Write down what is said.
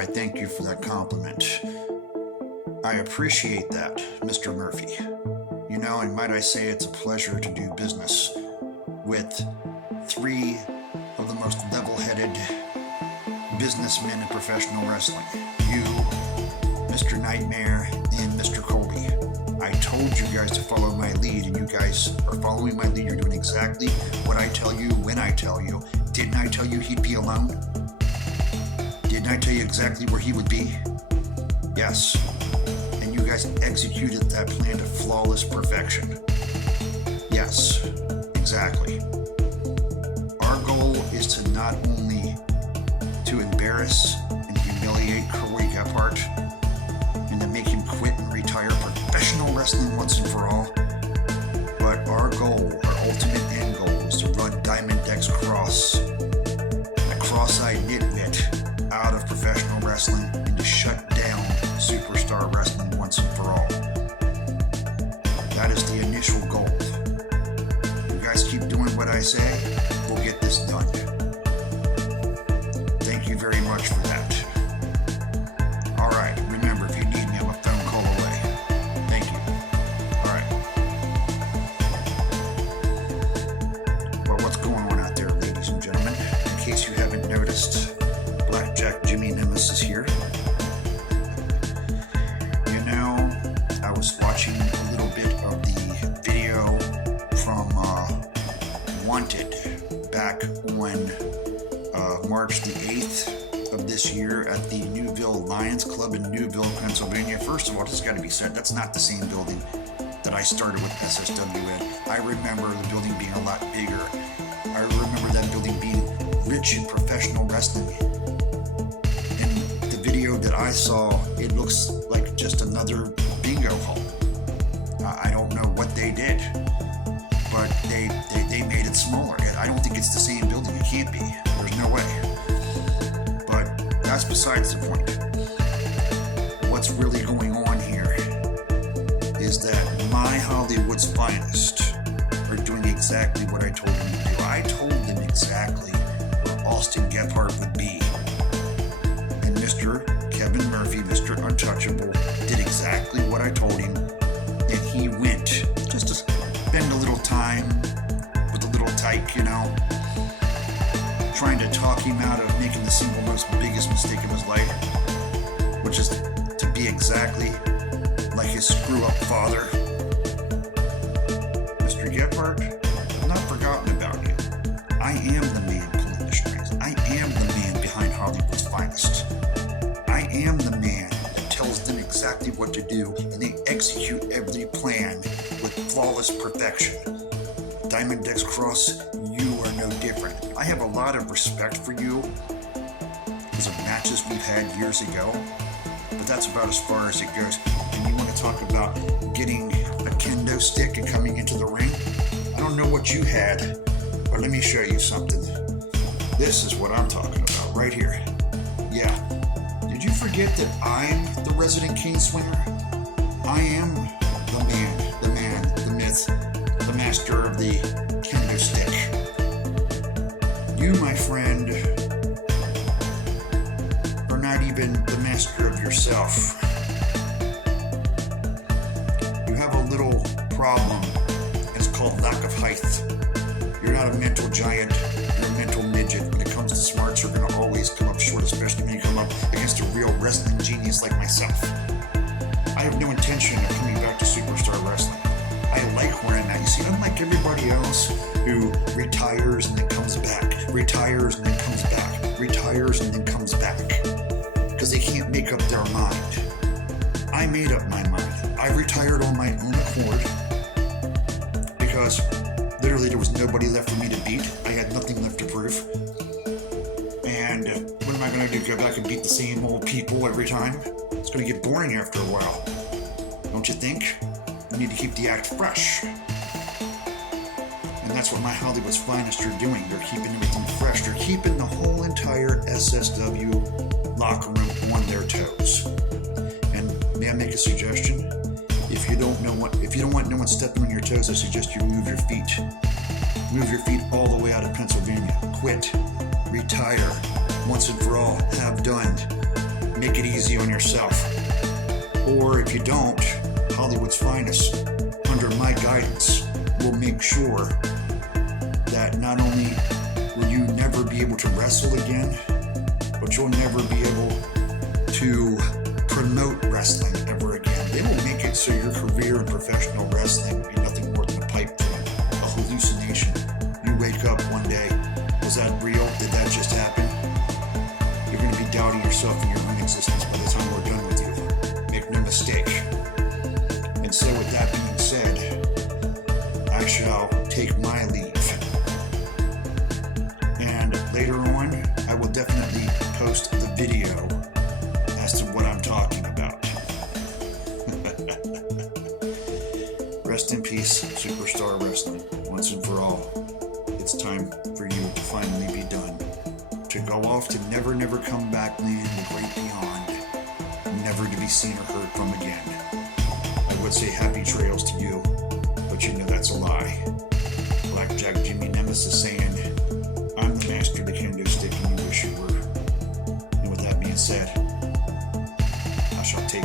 Why, thank you for that compliment. I appreciate that, Mr. Murphy. You know, and might I say it's a pleasure to do business with three of the most level-headed businessmen in professional wrestling. You, Mr. Nightmare, and Mr. Colby. I told you guys to follow my lead, and you guys are following my lead. You're doing exactly what I tell you when I tell you. Didn't I tell you he'd be alone? Didn't I tell you exactly where he would be? Yes. And you guys executed that plan to flawless perfection. Yes, exactly. Our goal is to not only to embarrass and humiliate Corey Gebhardt and to make him quit and retire professional wrestling once and for all, but our goal, our ultimate end goal, is to run Diamond Dex Cross, a cross-eyed nitwit, out of professional wrestling and to shut down superstar wrestling once and for all. That is the initial goal. You guys keep doing what I say, we'll get this done. Thank you very much for that. All right, remember, if you need me, I'm a phone call away. Thank you. All right. Well, what's going on out there, ladies and gentlemen? In case you haven't noticed, Blackjack Jimmy Nemesis here. You know, I was watching a little bit of the video from Wanted back on March the 8th of this year at the Newville Lions Club in Newville, Pennsylvania. First of all, this has got to be said, that's not the same building that I started with SSW in. I remember the building being a lot bigger. I remember that building being rich in professional wrestling. In the video that I saw, it looks like just another bingo hall. I don't know what they did, but they made it smaller. I don't think it's the same building. It can't be. There's no way. But that's besides the point. What's really going on here is that my Hollywood's finest are doing exactly what I told them to do. I told them exactly where Austin Gebhardt would be. And Mr. Kevin Murphy, Mr. Untouchable, did exactly what I told him. And he went just to spend a little time with a little tyke, you know, trying to talk him out of making the single most biggest mistake of his life, which is to be exactly like his screw-up father. Mr. Gebhardt, I've not forgotten about you. I am the man pulling the strings. I am the man behind Hollywood's finest. I am the man that tells them exactly what to do, and they execute every plan with flawless perfection. Diamond Dex Cross, you are no different. I have a lot of respect for you because of matches we've had years ago, but that's about as far as it goes. And you want to talk about getting a kendo stick and coming into the ring? I don't know what you had, but let me show you something. This is what I'm talking about right here. Yeah. Did you forget that I'm the resident king swinger? I am the man, the myth, the master of the kendo stick. You, my friend, are not even the master of yourself. You have a little problem. It's called lack of height. You're not a mental giant. You're a mental midget. When it comes to smarts, you're going to always come up short, especially when you come up against a real wrestling genius like myself. I have no intention of coming back to superstar wrestling. I like where I'm at. You see, unlike everybody else who retires and then comes back, retires and then comes back, retires and then comes back, because they can't make up their mind. I made up my mind. I retired on my own accord because literally there was nobody left for me to beat. I had nothing left to prove. And what am I going to do? Go back and beat the same old people every time? It's going to get boring after a while. Don't you think? We need to keep the act fresh. And that's what my Hollywood's finest are doing. They're keeping everything fresh. They're keeping the whole entire SSW locker room on their toes. And may I make a suggestion? If you don't want no one stepping on your toes, I suggest you move your feet. Move your feet all the way out of Pennsylvania. Quit. Retire. Once and for all. Have done. it easy on yourself. Or if you don't, Hollywood's finest, under my guidance, will make sure that not only will you never be able to wrestle again, but you'll never be able to promote wrestling ever again. They will make it so your career in professional wrestling will be nothing more than a pipe dream, a hallucination. You wake up one day, was that real? Did that just happen? You're going to be doubting yourself and your own existence by the time we're done with you. Make no mistake. And so with that being said, I shall take my leave. And later on, I will definitely post the video as to what I'm talking about. Rest in peace, Superstar Wrestling. Once and for all, it's time for you to finally be done. To go off to never, never come back land, the great beyond, never to be seen or heard from again. I would say happy trails to you, but you know that's a lie. Blackjack Jimmy Nemesis saying, I'm the master of the kendo stick and you wish you were. And with that being said, I shall take